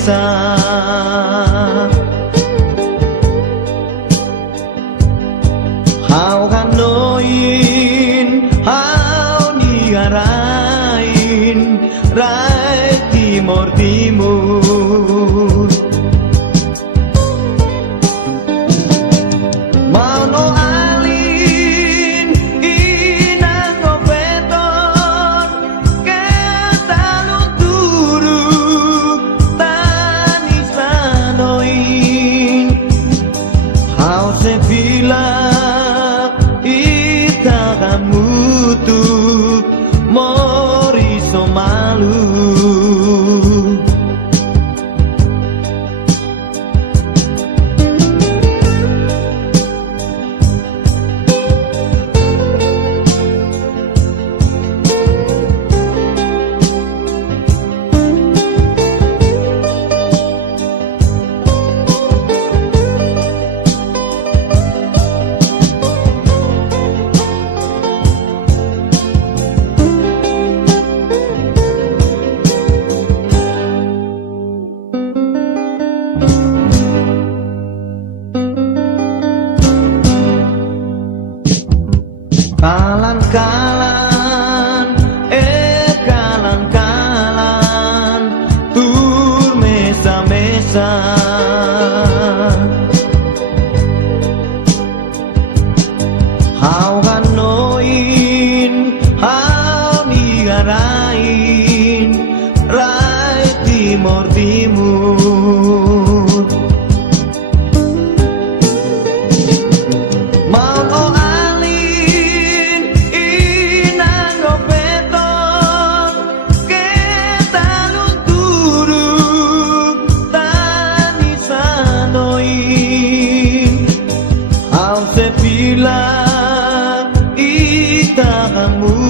mesa. Hau Hanoin, hau Niarain, Rai Timur Timur. Mauno alin, inang kopeton, ketalun turu, tani sanoin. Hau Sevilla, ita kamutu, mori somalu. Kalan-kalan, kalan-kalan, tur mesa-mesa. Hau Hanoin, hau Niarain, Rai Timur Timur. Mauno alin, inang kopeton, ketalun turu, tani sanoin. Hau Sevilla, ita kamu.